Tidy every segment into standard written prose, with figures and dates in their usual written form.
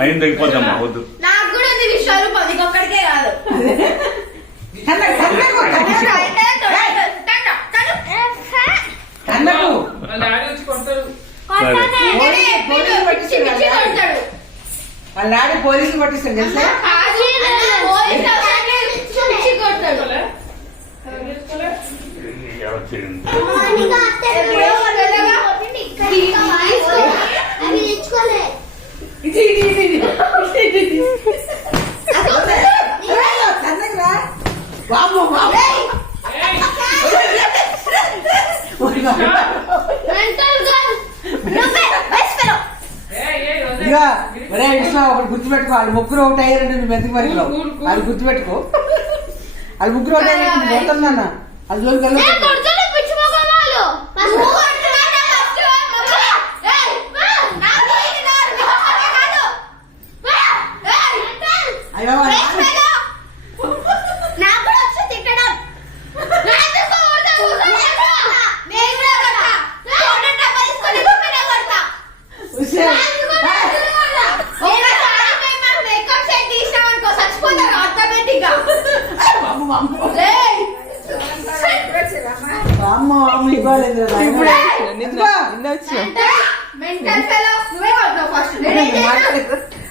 అయిన తగ్గిపోద్దమ్మా వద్దు. నాకు కూడా ఉంది విశ్వరూపం, నీకు ఒక్కడికే కాదు. వాళ్ళ డాడీ పోలీసులు పట్టిస్తాడు తెలుసా? ఒకటి గుర్తుపెట్టుకో, వాళ్ళు ముగ్గురు ఒకటి అయ్యారంటే నువ్వు ఎందుకు మరి వాళ్ళు గుర్తుపెట్టుకో. వాళ్ళు ముగ్గురు ఒకటి అయ్యారంటే నువ్వు పోతుందన్న అది జోలికి వెళ్ళి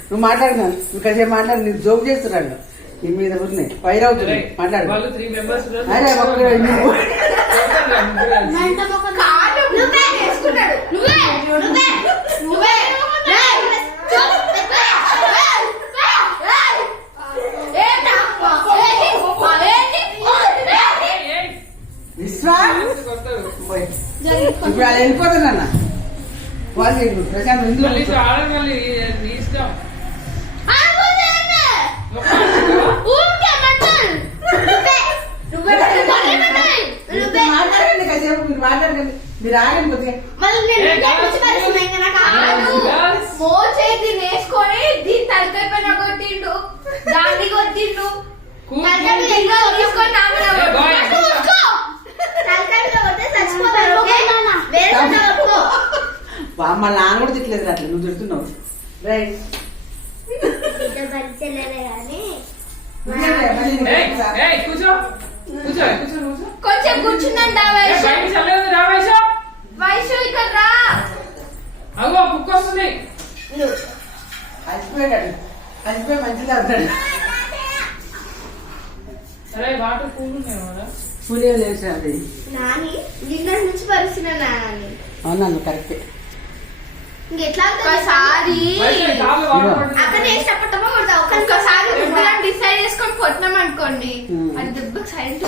నువ్వు మాట్లాడినాను ఇక్కడ మాట్లాడు. నీకు జోక్ చేస్తున్నాడు నీ మీద ఉన్నాయి ఫైర్ అవుతుంది. మాట్లాడు. ఇప్పుడు అది వెళ్ళిపోతున్నా వాళ్ళు ప్రశాంత్ ఎందుకు మాట్లాడండి కాసేపు. మీరు మాట్లాడకండి, మీరు ఆగండి కొద్దిగా. మోచేతి వేసుకొని దీని తలకాయ పైన కొట్టిండు, దాన్ని కొట్టిండు. మా నాన్న కూడా తిట్టలేదు అట్లా నువ్వు తిడుతున్నావు. రైట్ కొంచెం కూర్చుందండి వయసు ఇక్కడ రా. బుక్ వస్తుంది. అలసిపోయాడు, అలసిపోయి మంచిగా అవుతాడు. సరే వాటర్ కూల్ పూలే లేదు అది నాని నిన్నటి నుంచి పరిస్థితి నాని. అవునన్ను కరెక్టే. ఇంకెట్లా ఒకసారి అక్కడ వేసినప్పుడు ఒకసారి డిసైడ్ చేసుకొని కొట్టినాం అనుకోండి, అది దెబ్బకి సైలెంట్